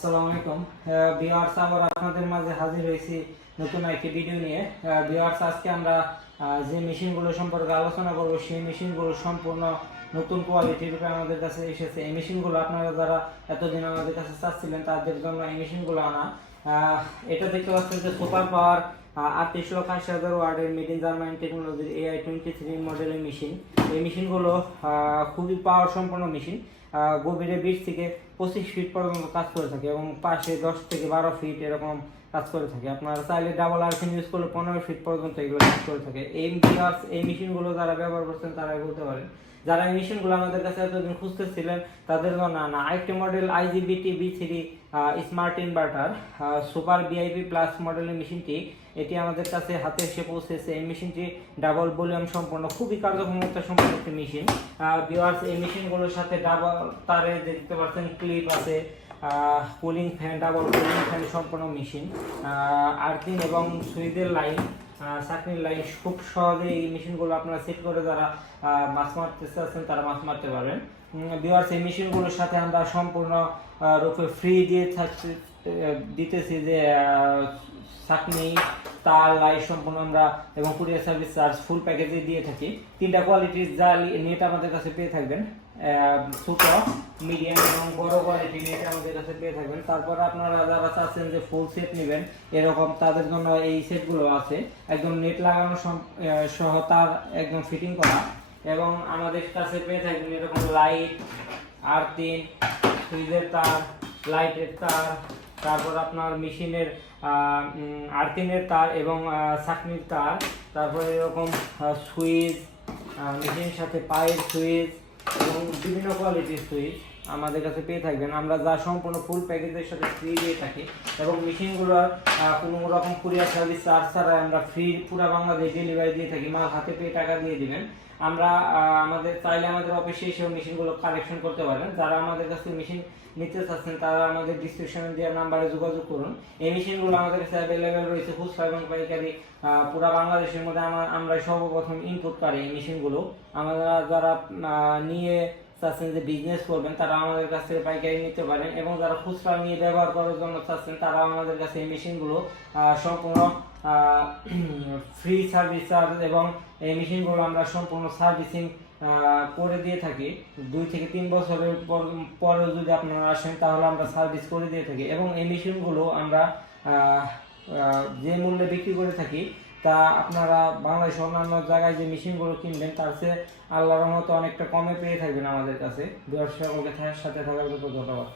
আসসালামু আলাইকুম। আবার আপনাদের মাঝে হাজির হয়েছি নতুন একটি ভিডিও নিয়ে। আজকে আমরা যে মেশিনগুলো সম্পর্কে আলোচনা করব, সেই মেশিনগুলো সম্পূর্ণ নতুন কোয়ালিটি রূপে আমাদের কাছে এসেছে। এই মেশিনগুলো আপনারা যারা এতদিন আমাদের কাছে চাচ্ছিলেন তাদের জন্য এই মেশিনগুলো আনা। এটা দেখতে পাচ্ছেন যে সুপার পাওয়ার আটত্রিশ লক্ষ আশি হাজার ওয়ার্ডের মেড ইন জার্মানি টেকনোলজির এআই টোয়েন্টি থ্রি মডেলের মেশিন। এই মেশিনগুলো খুবই পাওয়ার সম্পন্ন মেশিন গভীরে বিশ থেকে পঁচিশ ফিট পর্যন্ত কাজ করে থাকে এবং পাশে দশ থেকে বারো ফিট এরকম কাজ করে থাকে। আপনারা চাইলে ডাবল আর্থিং ইউজ করলে পনেরো ফিট পর্যন্ত এগুলো কাজ করে থাকে। এই viewers, এই মেশিনগুলো যারা ব্যবহার করছেন তারাই বলতে পারেন। যারা এই মেশিনগুলো আমাদের কাছে এতদিন খুঁজতেছিলেন তাদের জন্য না আরেকটি model IGBT B three smart inverter super BIP plus মডেলের মেশিনটি এটি আমাদের কাছে হাতে এসে পৌঁছেছে। এই মেশিনটি ডাবল ভলিউম সম্পন্ন খুবই কার্যক্ষমতা সম্পন্ন একটি মেশিন। ভিওয়ার্স এই মেশিনগুলোর সাথে ডাবল তারে দেখতে পাচ্ছেন ক্লিপ আছে cooling fan double cooling fan সম্পন্ন মেশিন। আর্থিং এবং সুইচের লাইন চাকরির লাইন খুব সহজে এই মেশিনগুলো আপনারা সেট করে যারা মাছ মারতে চাচ্ছেন, তারা মাছ মারতে পারবেন। ভিওয়ার্স এই মেশিনগুলোর সাথে আমরা সম্পূর্ণ রূপে ফ্রি দিয়ে থাকছি দিতেছি যে চাকনি তার লাইট সম্পূর্ণ আমরা এবং কুরিয়ার সার্ভিস চার্জ ফুল প্যাকেজে দিয়ে থাকি। তিনটা কোয়ালিটির যা নেট আমাদের কাছে পেয়ে থাকবেন। ছোট মিডিয়াম এবং বড় কোয়ালিটি নেট আমাদের কাছে পেয়ে থাকবেন। তারপর আপনারা যারা চাচ্ছেন যে ফুল সেট নেবেন, এরকম তাদের জন্য এই সেটগুলো আছে। একদম নেট লাগানো সহ তার একদম ফিটিং করা। এবং আমাদের কাছে পেয়ে থাকবেন এরকম লাইট আর্থিং সুইচের তার লাইটের তার তারপর আপনার মেশিনের আর্থিনের তার এবং চাকনির তার। তারপরে এরকম সুইচ মেশিনের সাথে পায়ের সুইচ এবং বিভিন্ন কোয়ালিটির সুইচ আমাদের কাছে পেয়ে থাকবেন। আমরা যা সম্পূর্ণ ফুল প্যাকেজের সাথে ফ্রি দিয়ে থাকি এবং মেশিনগুলো কোনো রকম কুরিয়ার সার্ভিস চার্জ ছাড়াই আমরা ফ্রি পুরো বাংলাদেশ ডেলিভারি দিয়ে থাকি। মাল হাতে পেয়ে টাকা দিয়ে দিবেন। আমরা আমাদের, চাইলে আমাদের অফিসে এসেও মেশিনগুলো কালেকশন করতে পারেন যারা আমাদের কাছে মেশিন নিতে চাচ্ছেন, তারা আমাদের ডিসক্রিপশনে দেওয়া নাম্বারে যোগাযোগ করুন। এই মেশিনগুলো আমাদের কাছে অ্যাভেলেবেল রয়েছে খুচরা এবং পাইকারি পুরা বাংলাদেশের মধ্যে আমরা সর্বপ্রথম ইনপুট করি এই মেশিনগুলো আমরা যারা নিয়ে চাচ্ছেন যে বিজনেস করবেন, তারা আমাদের কাছ থেকে পাইকারি নিতে পারেন। এবং যারা খুচরা নিয়ে ব্যবহার করার জন্য চাচ্ছেন তারা আমাদের কাছে এই মেশিনগুলো সম্পূর্ণ ফ্রি সার্ভিস চার্জ এবং এই মেশিনগুলো আমরা সম্পূর্ণ সার্ভিসিং করে দিয়ে থাকি। দুই থেকে তিন বছরের পর, পরেও যদি আপনারা আসেন, তাহলে আমরা সার্ভিস করে দিয়ে থাকি। এবং এই মেশিনগুলো আমরা যে মূল্যে বিক্রি করে থাকি, তা আপনারা বাংলাদেশ অন্যান্য জায়গায় যে মেশিনগুলো কিনবেন, তার চেয়ে আল্লাহর মতো অনেকটা কমে পেয়ে থাকবেন আমাদের কাছে। ব্যবসা সাথে থাকার জন্য ধন্যবাদ।